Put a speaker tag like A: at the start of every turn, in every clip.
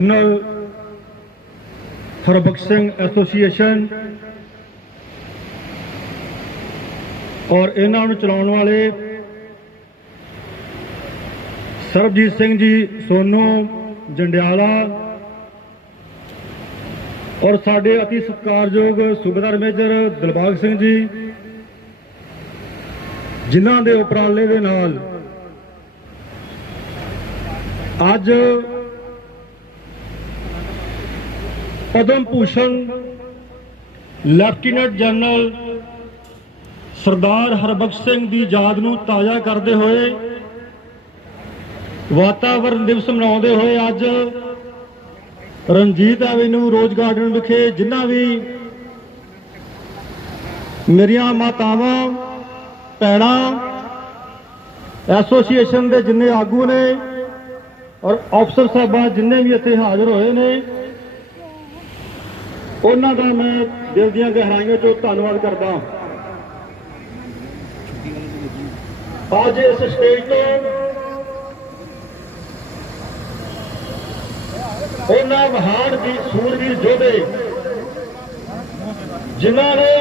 A: National Harbakhsh Singh association ਔਰ ਇਹਨਾਂ ਨੂੰ ਚਲਾਉਣ ਵਾਲੇ ਸਰਬਜੀਤ ਸਿੰਘ ਜੀ, ਸੋਨੂ ਜੰਡਿਆਲਾ ਔਰ ਸਾਡੇ ਅਤੀ ਸਤਿਕਾਰਯੋਗ ਸੂਬੇਦਾਰ ਮੇਜਰ ਦਿਲਬਾਗ ਸਿੰਘ ਜੀ, ਜਿਨ੍ਹਾਂ ਦੇ ਉਪਰਾਲੇ ਦੇ ਨਾਲ ਅੱਜ ਪਦਮ ਭੂਸ਼ਣ, ਲੈਫਟੀਨੈਂਟ ਜਨਰਲ ਸਰਦਾਰ ਹਰਬਖਸ਼ ਸਿੰਘ ਦੀ ਯਾਦ ਨੂੰ ਤਾਜ਼ਾ ਕਰਦੇ ਹੋਏ ਵਾਤਾਵਰਣ ਦਿਵਸ ਮਨਾਉਂਦੇ ਹੋਏ ਅੱਜ ਰਣਜੀਤ ਐਵੇਨਿਊ ਰੋਜ਼ ਗਾਰਡਨ ਵਿਖੇ ਜਿੰਨਾ ਵੀ ਮੇਰੀਆਂ ਮਾਤਾਵਾਂ, ਭੈਣਾਂ, ਐਸੋਸੀਏਸ਼ਨ ਦੇ ਜਿੰਨੇ ਆਗੂ ਨੇ ਔਰ ਅਫਸਰ ਸਾਹਿਬਾਨ ਜਿੰਨੇ ਵੀ ਇੱਥੇ ਹਾਜ਼ਰ ਹੋਏ ਨੇ ਉਹਨਾਂ ਦਾ ਮੈਂ ਦਿਲ ਦੀਆਂ ਗਹਿਰਾਈਆਂ ਚੋਂ ਧੰਨਵਾਦ ਕਰਦਾ ਅੱਜ ਇਸ ਸਟੇਜ ਤੋਂ ਉਹਨਾਂ ਮਹਾਨ ਵੀ ਸੂਰਵੀਰ ਯੋਧੇ ਜਿਨ੍ਹਾਂ ਨੇ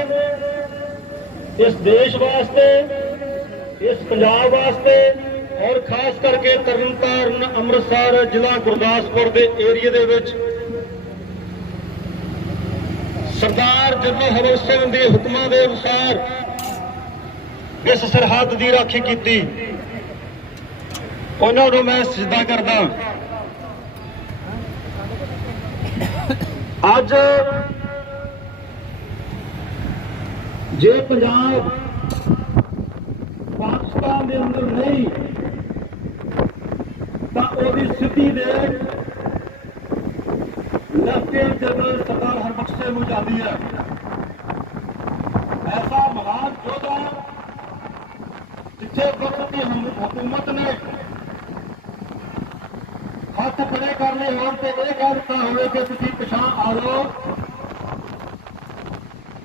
A: ਇਸ ਦੇਸ਼ ਵਾਸਤੇ, ਇਸ ਪੰਜਾਬ ਵਾਸਤੇ ਔਰ ਖਾਸ ਕਰਕੇ ਤਰਨਤਾਰਨ, ਅੰਮ੍ਰਿਤਸਰ ਜ਼ਿਲ੍ਹਾ ਗੁਰਦਾਸਪੁਰ ਦੇ ਏਰੀਏ ਦੇ ਵਿੱਚ ਸਰਦਾਰ ਜਨਰਲ ਹਰਵਰ ਸਿੰਘ ਦੇ ਹੁਕਮਾਂ ਦੇ ਅਨੁਸਾਰ ਇਸ ਸਰਹੱਦ ਦੀ ਰਾਖੀ ਕੀਤੀ। ਉਹਨਾਂ ਨੂੰ ਮੈਂ ਸਿੱਧਾ ਕਰਦਾ ਅੱਜ ਜੇ ਪੰਜਾਬ ਪਾਕਿਸਤਾਨ ਦੇ ਅੰਦਰ ਨਹੀਂ ਤਾਂ ਉਹਦੀ ਸਥਿਤੀ ਦੇ ਲੈਫਟੀਨੈਂਟ ਜਨਰਲ ਸਰਦਾਰ ਹਰਬਖਸ਼ ਸਿੰਘ ਨੂੰ ਜਾਂਦੀ ਹੈ। ਐਸਾ ਮਹਾਨ ਯੋਧਾ ਜਿੱਥੇ ਵਕਤ ਦੀ ਹਮ- ਹਕੂਮਤ ਹੱਥ ਖੜੇ ਕਰਨੇ ਹੋਣ ਤੇ ਇਹ ਕਹਿ ਦਿੱਤਾ ਹੋਵੇ ਕਿ ਤੁਸੀਂ ਪਛਾਣ ਆ ਜਾਓ।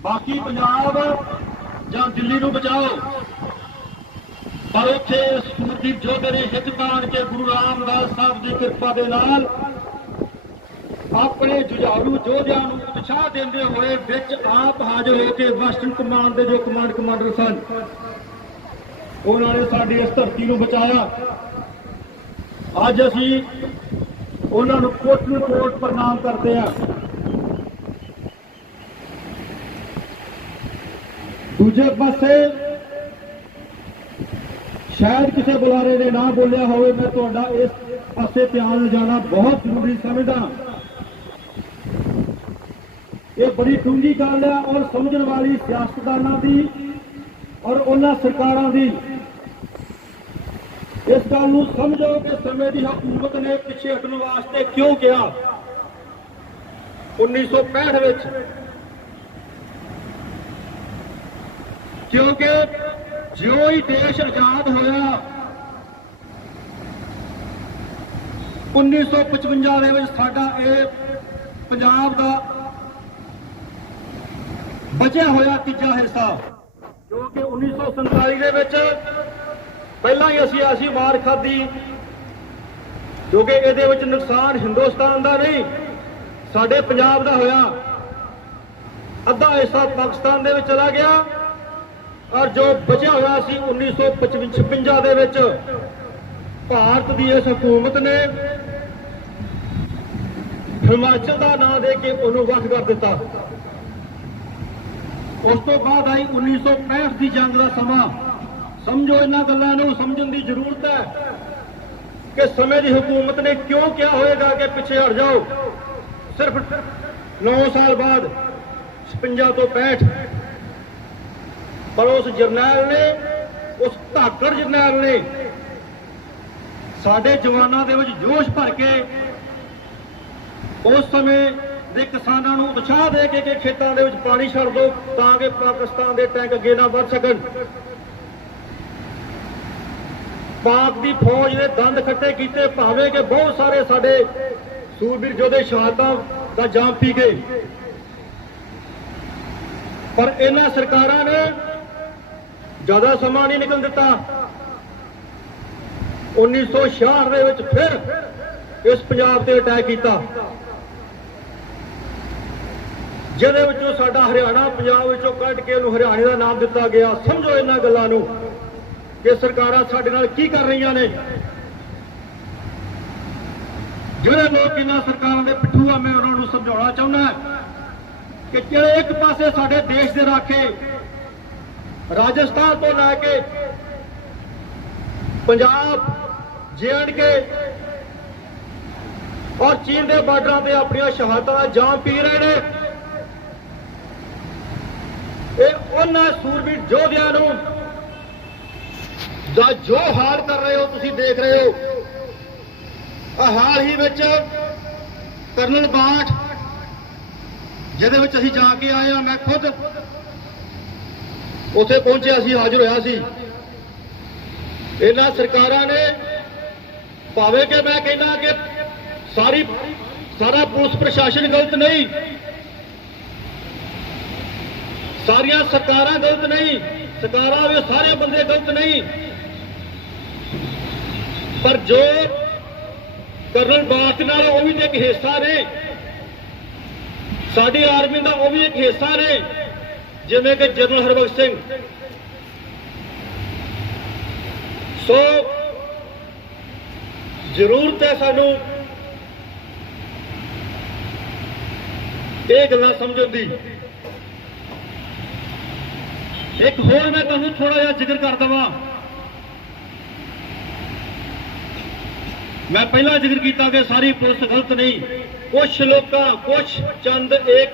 A: ਬਾਕੀ ਪੰਜਾਬ ਜਾਂ ਦਿੱਲੀ ਨੂੰ ਬਚਾਓ। ਪਰ ਉੱਥੇ ਸੂਰਦੀਪ ਯੋਧੇ ਨੇ ਹਿੱਕ ਤਾਣ ਕੇ ਗੁਰੂ ਰਾਮਦਾਸ ਸਾਹਿਬ ਦੀ ਕਿਰਪਾ ਦੇ ਨਾਲ ਆਪਣੇ ਜੁਝਾਰੂ ਯੋਧਿਆਂ ਨੂੰ ਉਤਸ਼ਾਹ ਦਿੰਦੇ ਹੋਏ ਵਿੱਚ ਆਪ ਹਾਜ਼ਰ ਹੋ ਕੇ ਵੈਸਟਰਨ ਕਮਾਂਡ ਦੇ ਜੋ ਕਮਾਂਡ ਕਮਾਂਡਰ ਸਨ, ਉਹਨਾਂ ਨੇ ਸਾਡੀ ਇਸ ਧਰਤੀ ਨੂੰ ਬਚਾਇਆ। ਅੱਜ ਅਸੀਂ ਉਹਨਾਂ ਨੂੰ ਕੋਟ ਨੂੰ ਕੋਟ ਪ੍ਰਣਾਮ ਕਰਦੇ ਹਾਂ। ਦੂਜੇ ਪਾਸੇ ਸ਼ਾਇਦ ਕਿਸੇ ਬੁਲਾਰੇ ਨੇ ਨਾ ਬੋਲਿਆ ਹੋਵੇ, ਮੈਂ ਤੁਹਾਡਾ ਇਸ ਪਾਸੇ ਧਿਆਨ ਲਿਜਾਣਾ ਬਹੁਤ ਜ਼ਰੂਰੀ ਸਮਝਦਾ ਇਹ ਬੜੀ ਡੂੰਘੀ ਗੱਲ ਹੈ ਔਰ ਸਮਝਣ ਵਾਲੀ ਸਿਆਸਤਦਾਨਾਂ ਦੀ ਔਰ ਉਹਨਾਂ ਸਰਕਾਰਾਂ ਦੀ। ਇਸ ਗੱਲ ਨੂੰ ਸਮਝੋ ਕਿ ਸਮੇਂ ਦੀ ਹਕੂਮਤ ਨੇ ਪਿੱਛੇ ਹਟਣ ਵਾਸਤੇ ਕਿਉਂ ਕਿਹਾ? 1965 ਵਿੱਚ। ਕਿਉਂਕਿ ਜਿਉਂ ਹੀ ਦੇਸ਼ ਆਜ਼ਾਦ ਹੋਇਆ 1955 ਦੇ ਵਿੱਚ ਸਾਡਾ ਇਹ ਪੰਜਾਬ ਦਾ ਬਚਿਆ ਹੋਇਆ ਤੀਜਾ ਹਿੱਸਾ। ਜੋ ਕਿ 1947 ਦੇ ਵਿੱਚ ਪਹਿਲਾਂ ਹੀ ਅਸੀਂ ਐਸੀ ਮਾਰ ਖਾਧੀ ਕਿਉਂਕਿ ਇਹਦੇ ਵਿੱਚ ਨੁਕਸਾਨ ਹਿੰਦੁਸਤਾਨ ਦਾ ਨਹੀਂ, ਸਾਡੇ ਪੰਜਾਬ ਦਾ ਹੋਇਆ। ਅੱਧਾ ਹਿੱਸਾ ਪਾਕਿਸਤਾਨ ਦੇ ਵਿੱਚ ਚਲਾ ਗਿਆ ਔਰ ਜੋ ਬਚਿਆ ਹੋਇਆ ਸੀ 1955 ਦੇ ਵਿੱਚ, ਭਾਰਤ ਦੀ ਇਸ ਹਕੂਮਤ ਨੇ ਹਿਮਾਚਲ ਦਾ ਨਾਂ ਦੇ ਕੇ ਉਹਨੂੰ ਵੱਖ ਕਰ ਦਿੱਤਾ। ਉਸ ਤੋਂ ਬਾਅਦ ਆਈ 1965 ਦੀ ਜੰਗ ਦਾ ਸਮਾਂ। ਸਮਝੋ ਇਹਨਾਂ ਗੱਲਾਂ ਨੂੰ, ਸਮਝਣ ਦੀ ਜ਼ਰੂਰਤ ਹੈ ਕਿ ਸਮੇਂ ਦੀ ਹਕੂਮਤ ਨੇ ਕਿਉਂ ਕਿਹਾ ਹੋਏਗਾ ਕਿ ਪਿੱਛੇ ਹਟ ਜਾਓ? ਸਿਰਫ 9 ਸਾਲ ਬਾਅਦ 56 ਤੋਂ 65 ਪਰ ਉਸ ਜਰਨੈਲ ਨੇ, ਉਸ ਧਾਕੜ ਜਰਨੈਲ ਨੇ ਸਾਡੇ ਜਵਾਨਾਂ ਦੇ ਵਿੱਚ ਜੋਸ਼ ਭਰ ਕੇ ਉਸ ਸਮੇਂ ਦੇ ਕਿਸਾਨਾਂ ਨੂੰ ਉਤਸ਼ਾਹ ਦੇ ਕੇ ਕਿ ਖੇਤਾਂ ਦੇ ਵਿੱਚ ਪਾਣੀ ਛੱਡ ਦਿਓ ਤਾਂ ਕਿ ਪਾਕਿਸਤਾਨ ਦੇ ਟੈਂਕ ਅੱਗੇ ਨਾ ਵੱਧ ਸਕਣ। ਪਾਕ ਦੀ ਫੌਜ ਨੇ ਦੰਦ ਖੱਟੇ ਕੀਤੇ, ਭਾਵੇਂ ਕਿ ਬਹੁਤ ਸਾਰੇ ਸਾਡੇ ਸੂਰਬੀਰ ਯੋਧੇ ਸ਼ਹਾਦਤਾਂ ਦਾ ਜਾਮ ਪੀ ਗਏ। ਪਰ ਇਹਨਾਂ ਸਰਕਾਰਾਂ ਨੇ ਜ਼ਿਆਦਾ ਸਮਾਂ ਨਹੀਂ ਨਿਕਲ ਦਿੱਤਾ। 1966 ਦੇ ਵਿੱਚ ਫਿਰ ਇਸ ਪੰਜਾਬ ਤੇ ਅਟੈਕ ਕੀਤਾ। ਜਿਹਦੇ ਵਿੱਚੋਂ ਸਾਡਾ ਹਰਿਆਣਾ ਪੰਜਾਬ ਵਿੱਚੋਂ ਕੱਢ ਕੇ ਉਹਨੂੰ ਹਰਿਆਣੇ ਦਾ ਨਾਮ ਦਿੱਤਾ ਗਿਆ। ਸਮਝੋ ਇਹਨਾਂ ਗੱਲਾਂ ਨੂੰ ਕਿ ਸਰਕਾਰਾਂ ਸਾਡੇ ਨਾਲ ਕੀ ਕਰ ਰਹੀਆਂ ਨੇ। ਜਿਹੜੇ ਲੋਕ ਇਹਨਾਂ ਸਰਕਾਰਾਂ ਦੇ ਪਿੱਠੂ ਆ ਮੈਂ ਉਹਨਾਂ ਨੂੰ ਸਮਝਾਉਣਾ ਚਾਹੁੰਦਾ ਕਿ ਜਿਹੜੇ ਇੱਕ ਪਾਸੇ ਸਾਡੇ ਦੇਸ਼ ਦੇ ਰਾਖੇ ਰਾਜਸਥਾਨ ਤੋਂ ਲੈ ਕੇ ਪੰਜਾਬ ਕੇ ਔਰ ਚੀਨ ਦੇ ਬਾਰਡਰਾਂ ਤੇ ਆਪਣੀਆਂ ਸ਼ਹਾਦਤਾਂ ਦਾ ਜਾਮ ਪੀ ਰਹੇ ਨੇ। ਇਹ ਉਹਨਾਂ ਸੂਰਬੀਰ ਯੋਧਿਆਂ ਨੂੰ ਦਾ ਜੋ ਹਾਲ ਕਰ ਰਹੇ ਹੋ, ਤੁਸੀਂ ਦੇਖ ਰਹੇ ਹੋ। ਆ ਹਾਲ ਹੀ ਵਿੱਚ ਕਰਨਲ ਬਾਠ, ਜਿਹਦੇ ਵਿੱਚ ਅਸੀਂ ਜਾ ਕੇ ਆਏ ਆ ਮੈਂ ਖੁਦ ਉੱਥੇ ਪਹੁੰਚਿਆ ਸੀ, ਹਾਜ਼ਰ ਹੋਇਆ ਸੀ। ਇਹਨਾਂ ਸਰਕਾਰਾਂ ਨੇ ਭਾਵੇਂ ਕਿ ਮੈਂ ਕਹਿੰਦਾ ਕਿ ਸਾਰੀ ਸਾਰਾ ਪੁਲਿਸ ਪ੍ਰਸ਼ਾਸਨ ਗਲਤ ਨਹੀਂ ਸਾਰੀਆਂ ਸਰਕਾਰਾਂ ਗਲਤ ਨਹੀਂ, ਸਰਕਾਰਾਂ ਵੀ ਸਾਰੇ ਬੰਦੇ ਗਲਤ ਨਹੀਂ। ਪਰ ਜੋ ਕਰਨਲ ਬਾਠ ਨਾਲ ਉਹ ਵੀ ਇੱਕ ਹਿੱਸਾ ਨੇ, ਸਾਡੀ ਆਰਮੀ ਦਾ ਉਹ ਵੀ ਇੱਕ ਹਿੱਸਾ ਨੇ, ਜਿਵੇਂ ਕਿ ਜਨਰਲ ਹਰਬਖਸ਼ ਸਿੰਘ। ਸੋ ਜ਼ਰੂਰਤ ਹੈ ਸਾਨੂੰ ਇਹ ਗੱਲਾਂ ਸਮਝਣ ਦੀ। ਇੱਕ ਹੋਰ ਮੈਂ ਤੁਹਾਨੂੰ ਥੋੜਾ ਜਿਹਾ ਜ਼ਿਕਰ ਕਰ ਦਵਾਂ। ਮੈਂ ਪਹਿਲਾਂ ਜ਼ਿਕਰ ਕੀਤਾ ਕਿ ਸਾਰੀ ਪੁਲਿਸ ਗਲਤ ਨਹੀਂ। ਕੁਝ ਲੋਕਾਂ ਕੁਝ ਚੰਦ ਇੱਕ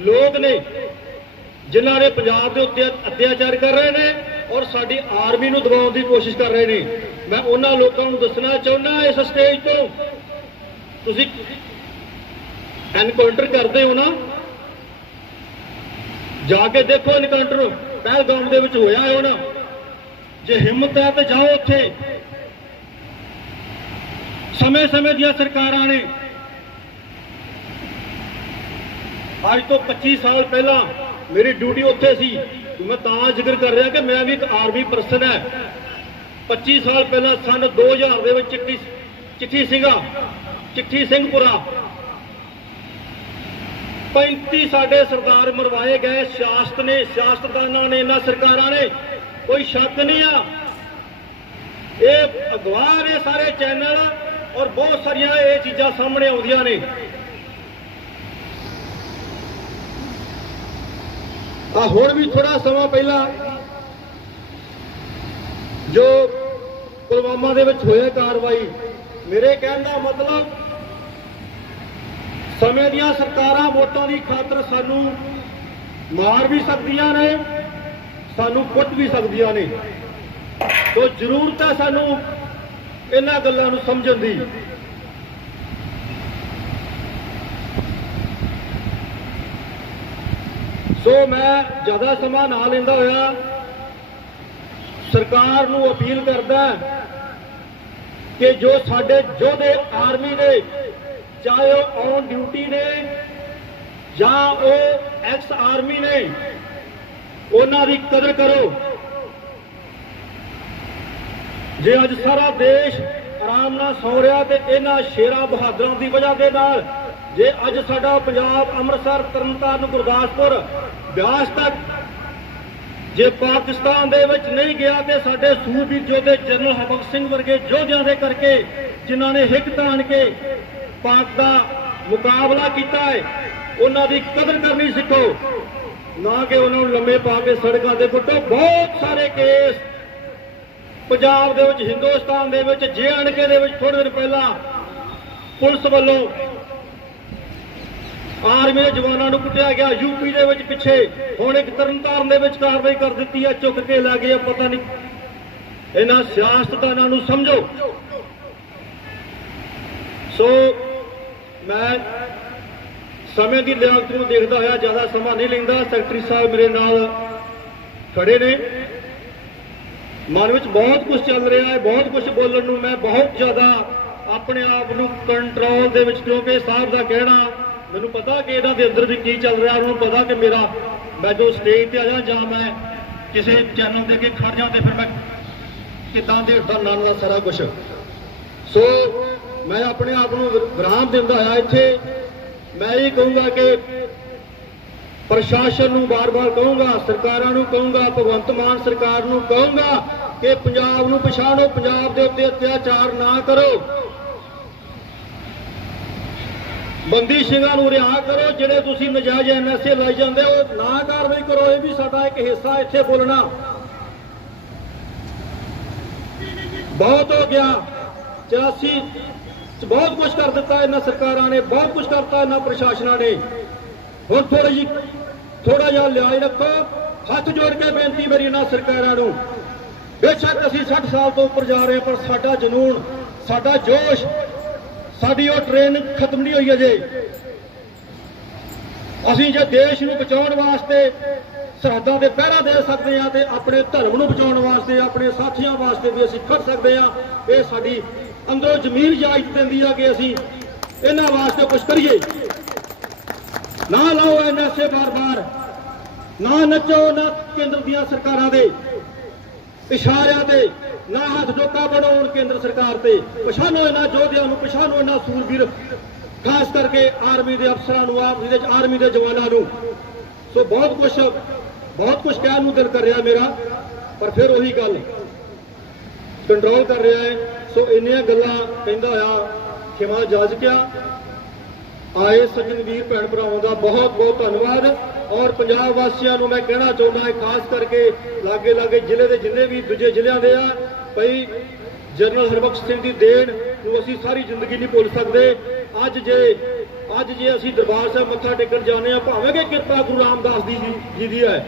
A: ਲੋਕ ਨੇ ਜਿਨ੍ਹਾਂ ਨੇ ਪੰਜਾਬ ਦੇ ਉੱਤੇ ਅਤਿਆਚਾਰ ਕਰ ਰਹੇ ਨੇ ਔਰ ਸਾਡੀ ਆਰਮੀ ਨੂੰ ਦਬਾਉਣ ਦੀ ਕੋਸ਼ਿਸ਼ ਕਰ ਰਹੇ ਨੇ। ਮੈਂ ਉਹਨਾਂ ਲੋਕਾਂ ਨੂੰ ਦੱਸਣਾ ਚਾਹੁੰਦਾ ਇਸ ਸਟੇਜ ਤੋਂ। ਤੁਸੀਂ ਐਨਕਾਊਂਟਰ ਕਰਦੇ ਹੋ ਨਾ? ਜਾ ਕੇ ਦੇਖੋ ਐਨਕਾਊਂਟਰ ਪਹਿਲਗਾਮ ਦੇ ਵਿੱਚ ਹੋਇਆ ਹੈ ਹੁਣ। ਜੇ ਹਿੰਮਤ ਹੈ ਤੇ ਜਾਓ ਉੱਥੇ। ਸਮੇਂ-ਸਮੇਂ ਦੀਆਂ ਸਰਕਾਰਾਂ ਨੇ ਅੱਜ ਤੋਂ 25 ਸਾਲ ਪਹਿਲਾਂ ਮੇਰੀ ਡਿਊਟੀ ਉੱਥੇ ਸੀ। ਮੈਂ ਤਾਂ ਜ਼ਿਕਰ ਕਰ ਰਿਹਾ ਕਿ ਮੈਂ ਵੀ ਇੱਕ ਆਰਮੀ ਪਰਸਨ ਹੈ। 25 ਸਾਲ ਪਹਿਲਾਂ ਸਨ 2000 ਦੇ ਵਿੱਚ ਚਿੱਠੀ ਚਿੱਠੀ ਸਿੰਘਾ ਚਿੱਠੀ ਸਿੰਘਪੁਰਾ। 35 ਸਾਡੇ ਸਰਦਾਰ ਮਰਵਾਏ ਗਏ ਸਿਆਸਤ ਨੇ, ਸਿਆਸਤਦਾਨਾਂ ਨੇ, ਇਹਨਾਂ ਸਰਕਾਰਾਂ ਨੇ। ਕੋਈ ਸ਼ੱਕ ਨਹੀਂ ਆ। ਇਹ ਅਗਵਾ ਨੇ ਸਾਰੇ ਚੈਨਲ ਔਰ ਬਹੁਤ ਸਾਰੀਆਂ ਇਹ ਚੀਜ਼ਾਂ ਸਾਹਮਣੇ ਆਉਂਦੀਆਂ ਨੇ। ਆ ਹੁਣ ਵੀ ਥੋੜਾ ਸਮਾਂ ਪਹਿਲਾਂ ਜੋ ਪੁਲਵਾਮਾ ਦੇ ਵਿੱਚ ਹੋਇਆ ਕਾਰਵਾਈ, ਮੇਰੇ ਕਹਿਣ ਦਾ ਮਤਲਬ ਸਮੇਂ ਦੀਆਂ ਸਰਕਾਰਾਂ ਵੋਟਾਂ ਦੀ ਖਾਤਰ ਸਾਨੂੰ ਮਾਰ ਵੀ ਸਕਦੀਆਂ ਨੇ, ਸਾਨੂੰ ਕੁੱਟ ਵੀ ਸਕਦੀਆਂ ਨੇ। ਤੋ ਜ਼ਰੂਰਤ ਹੈ ਸਾਨੂੰ ਇਹਨਾਂ ਗੱਲਾਂ ਨੂੰ ਸਮਝਣ ਦੀ। ਸੋ ਮੈਂ ਜ਼ਿਆਦਾ ਸਮਾਂ ਨਾ ਲੈਂਦਾ ਹੋਇਆ, ਸਰਕਾਰ ਨੂੰ ਅਪੀਲ ਕਰਦਾ ਕਿ ਜੋ ਸਾਡੇ ਯੋਧੇ ਆਰਮੀ ਨੇ ਚਾਹੇ ਉਹ ਔਨ ਡਿਊਟੀ ਨੇ ਜਾਂ ਉਹ ਐਕਸ ਆਰਮੀ ਨੇ, ਉਹਨਾਂ ਦੀ ਕਦਰ ਕਰੋ। ਜੇ ਅੱਜ ਸਾਰਾ ਦੇਸ਼ ਆਰਾਮ ਨਾਲ ਸੌ ਰਿਹਾ ਤੇ ਇਹਨਾਂ ਸ਼ੇਰਾਂ ਬਹਾਦਰਾਂ ਦੀ ਵਜ੍ਹਾ ਦੇ ਨਾਲ ਜੇ ਅੱਜ ਸਾਡਾ ਪੰਜਾਬ ਅੰਮ੍ਰਿਤਸਰ, ਤਰਨਤਾਰਨ, ਗੁਰਦਾਸਪੁਰ, ਬਿਆਸ ਤੱਕ ਜੇ ਪਾਕਿਸਤਾਨ ਦੇ ਵਿੱਚ ਨਹੀਂ ਗਿਆ ਤੇ ਸਾਡੇ ਸੂਬੀ ਯੋਧੇ ਜਨਰਲ ਹਰਬਖਸ਼ ਸਿੰਘ ਵਰਗੇ ਯੋਧਿਆਂ ਦੇ ਕਰਕੇ ਜਿਨ੍ਹਾਂ ਨੇ ਹਿੱਕ ਤਾਣ ਕੇ ਪਾਕ ਦਾ ਮੁਕਾਬਲਾ ਕੀਤਾ ਹੈ। ਉਹਨਾਂ ਦੀ ਕਦਰ ਕਰਨੀ ਸਿੱਖੋ। ਨਾ ਕਿ ਉਹਨਾਂ ਨੂੰ ਲੰਮੇ ਪਾ ਕੇ ਸੜਕਾਂ ਤੇ ਕੁੱਟੋ ਬਹੁਤ ਸਾਰੇ ਕੇਸ ਪੰਜਾਬ ਦੇ ਵਿੱਚ ਹਿੰਦੁਸਤਾਨ ਦੇ ਵਿੱਚ ਜੇਐਨਕੇ ਦੇ ਵਿੱਚ ਥੋੜੇ ਦਿਨ ਪਹਿਲਾਂ ਪੁਲਿਸ ਵੱਲੋਂ ਆਰਮੀ ਦੇ ਜਵਾਨਾਂ ਨੂੰ ਕੁੱਟਿਆ ਗਿਆ। ਯੂਪੀ ਦੇ ਵਿੱਚ ਪਿੱਛੇ ਹੁਣ ਇੱਕ ਤਰਨਤਾਰਨ ਦੇ ਵਿੱਚ ਕਾਰਵਾਈ ਕਰ ਦਿੱਤੀ ਹੈ। ਚੁੱਕ ਕੇ ਲੈ ਗਏ ਆ, ਪਤਾ ਨਹੀਂ ਇਹਨਾਂ ਸਿਆਸਤਦਾਨਾਂ ਨੂੰ ਸਮਝੋ। ਸੋ ਮੈਂ ਸਮੇਂ ਦੀ ਲਿਆਕਤ ਨੂੰ ਦੇਖਦਾ ਹੋਇਆ ਜ਼ਿਆਦਾ ਸਮਾਂ ਨਹੀਂ ਲੈਂਦਾ। ਸੈਕਟਰੀ ਸਾਹਿਬ ਮੇਰੇ ਨਾਲ ਖੜੇ ਨੇ। ਮਨ ਵਿੱਚ ਬਹੁਤ ਕੁਝ ਚੱਲ ਰਿਹਾ ਹੈ, ਬਹੁਤ ਕੁਝ ਬੋਲਣ ਨੂੰ ਮੈਂ ਬਹੁਤ ਜ਼ਿਆਦਾ ਆਪਣੇ ਆਪ ਨੂੰ ਕੰਟਰੋਲ ਦੇ ਵਿੱਚ, ਕਿਉਂਕਿ ਸਾਹਿਬ ਦਾ ਕਹਿਣਾ, ਮੈਨੂੰ ਪਤਾ ਕਿ ਇਹਨਾਂ ਦੇ ਅੰਦਰ ਵੀ ਕੀ ਚੱਲ ਰਿਹਾ, ਉਹਨਾਂ ਨੂੰ ਪਤਾ ਕਿ ਮੇਰਾ ਮੈਂ ਜੋ ਸਟੇਜ ਤੇ ਆ ਜਾ ਜਾਂ ਮੈਂ ਕਿਸੇ ਚੈਨਲ ਦੇ ਅੱਗੇ ਖੜ ਜਾਂ ਤੇ ਫਿਰ ਮੈਂ ਕਿੱਦਾਂ ਦੇਖਦਾ, ਨਾਲ ਦਾ ਸਾਰਾ ਕੁਝ ਸੋ ਮੈਂ ਆਪਣੇ ਆਪ ਨੂੰ ਵਿਰਾਮ ਦਿੰਦਾ ਹਾਂ ਇੱਥੇ। ਮੈਂ ਇਹ ਕਹੂੰਗਾ ਕਿ ਪ੍ਰਸ਼ਾਸਨ ਨੂੰ ਬਾਰ-ਬਾਰ ਕਹੂੰਗਾ, ਸਰਕਾਰਾਂ ਨੂੰ ਕਹੂੰਗਾ, ਭਗਵੰਤ ਮਾਨ ਸਰਕਾਰ ਨੂੰ ਕਹੂੰਗਾ ਕਿ ਪੰਜਾਬ ਨੂੰ ਪਛਾਣੋ, ਪੰਜਾਬ ਦੇ ਉੱਤੇ ਅਤਿਆਚਾਰ ਨਾ ਕਰੋ। ਬੰਦੀ ਸਿੰਘਾਂ ਨੂੰ ਰਿਹਾ ਕਰੋ, ਜਿਹੜੇ ਤੁਸੀਂ ਨਜਾਇਜ਼ ਐਨਐਸਏ ਲਾਈ ਜਾਂਦੇ ਹੋ, ਨਾ ਕਾਰਵਾਈ ਕਰੋ, ਇਹ ਵੀ ਸਾਡਾ ਇੱਕ ਹਿੱਸਾ ਇੱਥੇ ਬੋਲਣਾ। ਬਹੁਤ ਹੋ ਗਿਆ। 84 ਬਹੁਤ ਕੁਝ ਕਰ ਦਿੱਤਾ ਇਹਨਾਂ ਸਰਕਾਰਾਂ ਨੇ, ਬਹੁਤ ਕੁਝ ਕਰਤਾ ਇਹਨਾਂ ਪ੍ਰਸ਼ਾਸਨਾਂ ਨੇ। ਹੁਣ ਥੋੜੀ ਜੀ ਥੋੜਾ ਜਿਹਾ ਲਿਆਜ ਰੱਖੋ, ਹੱਥ ਜੋੜ ਕੇ ਬੇਨਤੀ ਮੇਰੀ ਇਹਨਾਂ ਸਰਕਾਰਾਂ ਨੂੰ। ਬੇਸ਼ੱਕ ਅਸੀਂ 60 ਸਾਲ ਤੋਂ ਉੱਪਰ ਜਾ ਰਹੇ ਹਾਂ, ਪਰ ਸਾਡਾ ਜਨੂਨ, ਸਾਡਾ ਜੋਸ਼, ਸਾਡੀ ਉਹ ਟ੍ਰੇਨ ਖਤਮ ਨਹੀਂ ਹੋਈ ਅਜੇ। ਅਸੀਂ ਜੇ ਦੇਸ਼ ਨੂੰ ਬਚਾਉਣ ਵਾਸਤੇ ਸਰਹੱਦਾਂ ਦੇ ਪਹਿਰਾ ਦੇ ਸਕਦੇ ਹਾਂ ਤੇ ਆਪਣੇ ਧਰਮ ਨੂੰ ਬਚਾਉਣ ਵਾਸਤੇ, ਆਪਣੇ ਸਾਥੀਆਂ ਵਾਸਤੇ ਵੀ ਅਸੀਂ ਖੜ ਸਕਦੇ ਹਾਂ, ਇਹ ਸਾਡੀ ਅੰਦਰੋਂ ਜ਼ਮੀਰ ਇਜਾਜ਼ਤ ਦਿੰਦੀ ਆ ਕਿ ਅਸੀਂ ਇਹਨਾਂ ਵਾਸਤੇ ਕੁਝ ਕਰੀਏ। ਨਾ ਲਾਓ ਐਨਐਸਏ ਬਾਰ-ਬਾਰ ਨਾ ਨੱਚੋ ਨਾ ਕੇਂਦਰ ਦੀਆਂ ਸਰਕਾਰਾਂ ਦੇ ਇਸ਼ਾਰਿਆਂ ਤੇ, ਨਾ ਹੱਥ ਜੋਕਾ ਬਣਾਉਣ ਕੇਂਦਰ ਸਰਕਾਰ ਤੇ। ਪਛਾਣੋ ਇਹਨਾਂ ਯੋਧਿਆਂ ਨੂੰ, ਪਛਾਣੋ ਇਹਨਾਂ ਸੂਰਬੀਰ, ਖਾਸ ਕਰਕੇ ਆਰਮੀ ਦੇ ਅਫਸਰਾਂ ਨੂੰ, ਆਰਮੀ ਦੇ ਆਰਮੀ ਦੇ ਜਵਾਨਾਂ ਨੂੰ। ਸੋ ਬਹੁਤ ਕੁਝ ਬਹੁਤ ਕੁਝ ਕਹਿਣ ਨੂੰ ਦਿਲ ਕਰ ਰਿਹਾ ਮੇਰਾ, ਪਰ ਫਿਰ ਉਹੀ ਗੱਲ। ਕੰਟਰੋਲ ਕਰ ਰਿਹਾ ਹੈ। ਸੋ ਇੰਨੀਆਂ ਗੱਲਾਂ ਕਹਿੰਦਾ ਹੋਇਆ ਖਿਮਾ ਜਾਜਕਿਆ। ਆਏ ਸੱਜਣ ਵੀਰ ਭੈਣ ਭਰਾਵਾਂ ਦਾ ਬਹੁਤ ਬਹੁਤ ਧੰਨਵਾਦ। ਔਰ ਪੰਜਾਬ ਵਾਸੀਆਂ ਨੂੰ ਮੈਂ ਕਹਿਣਾ ਚਾਹੁੰਦਾ ਹਾਂ, ਖਾਸ ਕਰਕੇ ਲਾਗੇ ਲਾਗੇ ਜ਼ਿਲ੍ਹੇ ਦੇ ਜਿੰਨੇ ਵੀ ਦੂਜੇ ਜ਼ਿਲ੍ਹਿਆਂ ਦੇ ਆ, ਭਈ ਜਨਰਲ ਹਰਬਖਸ਼ ਸਿੰਘ ਦੀ ਦੇਣ ਨੂੰ ਅਸੀਂ ਸਾਰੀ ਜ਼ਿੰਦਗੀ ਨਹੀਂ ਭੁੱਲ ਸਕਦੇ। ਅੱਜ ਜੇ ਅੱਜ ਜੇ ਅਸੀਂ ਦਰਬਾਰ ਸਾਹਿਬ ਮੱਥਾ ਟੇਕਣ ਜਾਂਦੇ ਆ ਭਾਵੇਂ ਕਿ ਕਿਰਪਾ ਗੁਰੂ ਰਾਮਦਾਸ ਦੀ ਜੀ- ਜੀ ਦੀ ਹੈ।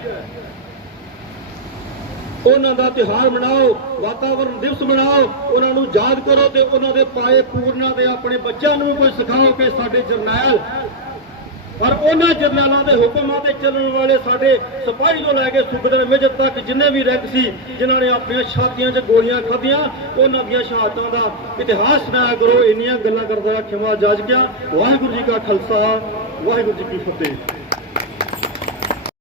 A: ਉਹਨਾਂ ਦਾ ਤਿਹਾਰ ਮਨਾਓ ਵਾਤਾਵਰਣ ਦਿਵਸ ਮਨਾਓ, ਉਹਨਾਂ ਨੂੰ ਯਾਦ ਕਰੋ ਤੇ ਉਹਨਾਂ ਦੇ ਪਾਏ ਪੂਰਨਾ ਦੇ ਆਪਣੇ ਬੱਚਿਆਂ ਨੂੰ ਵੀ ਕੋਈ ਸਿਖਾਓ ਕਿ ਸਾਡੇ ਜਰਨੈਲ, ਪਰ ਉਹਨਾਂ ਜਰਨੈਲਾਂ ਦੇ ਹੁਕਮਾਂ ਤੇ ਚੱਲਣ ਵਾਲੇ ਸਾਡੇ ਸਿਪਾਹੀ ਤੋਂ ਲੈ ਕੇ ਸੂਬੇਦਾਰ ਮੇਜਰ ਤੱਕ ਜਿੰਨੇ ਵੀ ਰੈਂਕ ਸੀ, ਜਿਨ੍ਹਾਂ ਨੇ ਆਪਣੀਆਂ ਛਾਤੀਆਂ 'ਚ ਗੋਲੀਆਂ ਖਾਧੀਆਂ, ਉਹਨਾਂ ਦੀਆਂ ਸ਼ਹਾਦਤਾਂ ਦਾ ਇਤਿਹਾਸ ਨਾ ਕਰੋ, ਇੰਨੀਆਂ ਗੱਲਾਂ ਕਰਦਾ ਖਿਮਾ ਜਾਜ ਗਿਆ ਵਾਹਿਗੁਰੂ ਜੀ ਕਾ ਖਾਲਸਾ, ਵਾਹਿਗੁਰੂ ਜੀ ਕੀ ਫਤਿਹ।